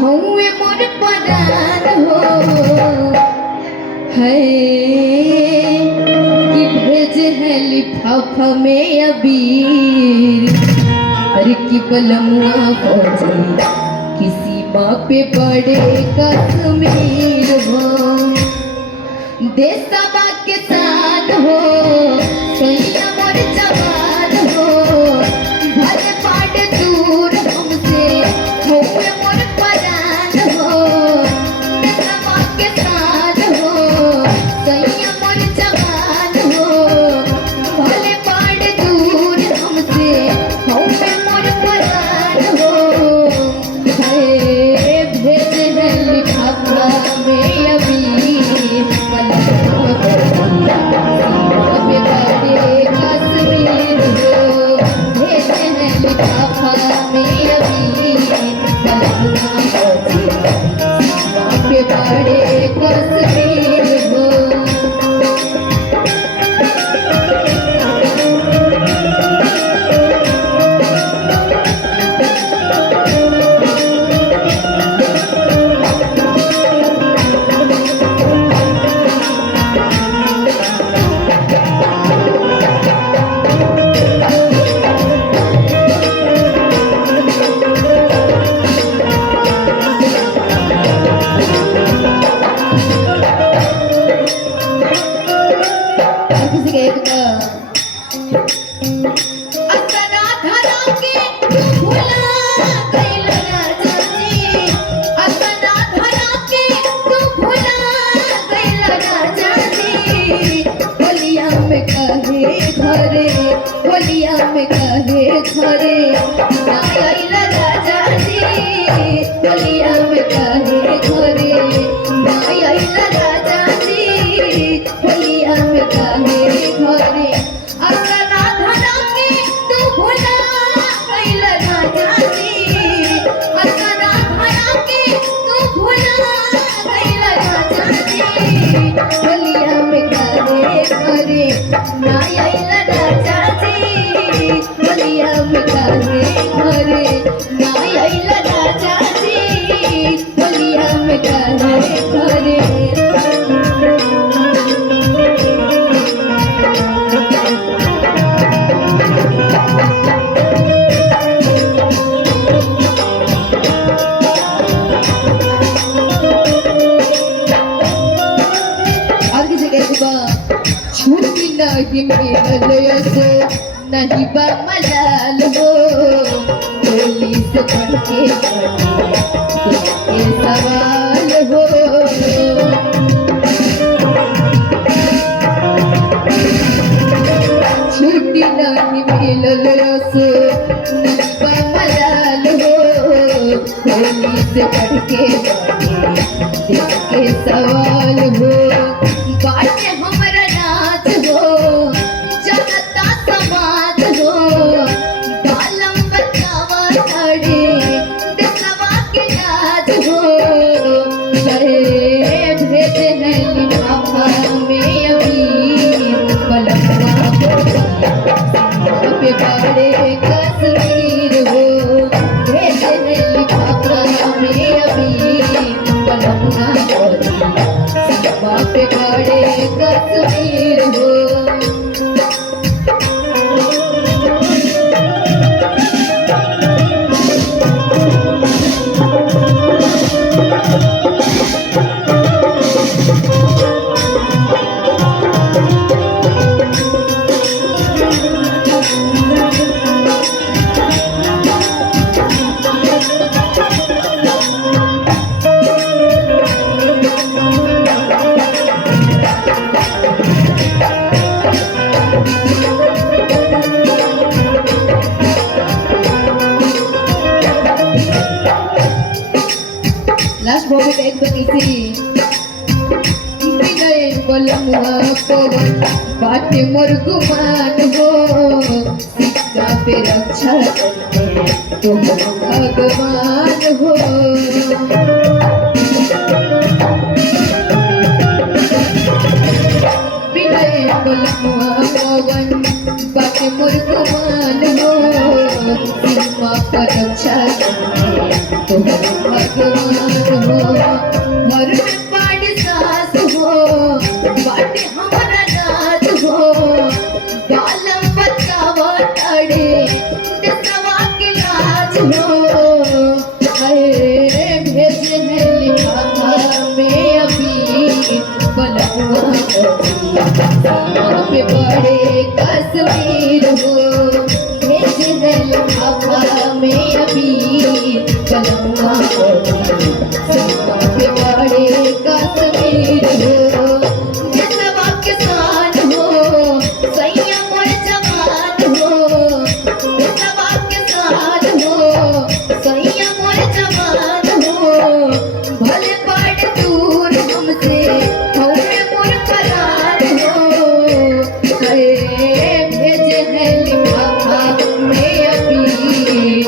हौवे मोर परान हो है कि भेज है लिफाफा में अबीर। अरे कि बलमुआ फौजी किसी माँ पे बड़े कश्मीर हो देशवा के साथ हो सैया मोर जवान हो भले पाड़ दूर हमसे होवे मोर परान हो देशवा के साथ हो सैया मोर जवान हो भले पाड़ दूर हमसे होवे मोर परान हो भेज है लिफाफा में अभी होलिया में कहे घरे आइला राजा जी होलिया में कहे घरे आइला राजा जी होलिया में कहे घरे अपना धना के तू भुला गइला राजा जी अपना धना के तू भुला गइला राजा जी होलिया में कहे घरे आइला राजा होलिया में कहे घरे आइला राजा जी होलिया में कहे घरे। आगे जगह छुट्टी नहीं मिलल से नहीं बमलाल हो होली से बढ़ के सवाल हो छुट्टी नहीं मिलल से नहीं बमलाल हो होली से बढ़ के सवाल हो बाटे हमरा नाच हो जनता समाज हो बालम बचावा खड़े देशवा के राज हो भेज है लिफाफा में अभी बलमुआ पे बड़े कश्मीर हो भेज है लिफाफा में अभी बलमुआ पे बड़े कश्मीर हो। लास्ट मूवी का एक बनीसी गए बलमुआ पवन बाटे मोर गुमान हो शिक्षा पे रक्षा करते तुम भगवान हो विनय बलमुआ पवन बाटे मोर गुमान हो सीमा पर रक्षा करते तुम भगवान सीमा पे बड़े कश्मीर हो, भेज है लिफाफा में अभी कलमा सीमा पे बड़े कश्मीर हो। जिसवा किसान हो सैया मोर जवान हो, जिसवा किसान हो सैया मोर जवान हो, भले बड़ दूर हमसे होवे मोर परार हो। भेज है लिफाफा में अभी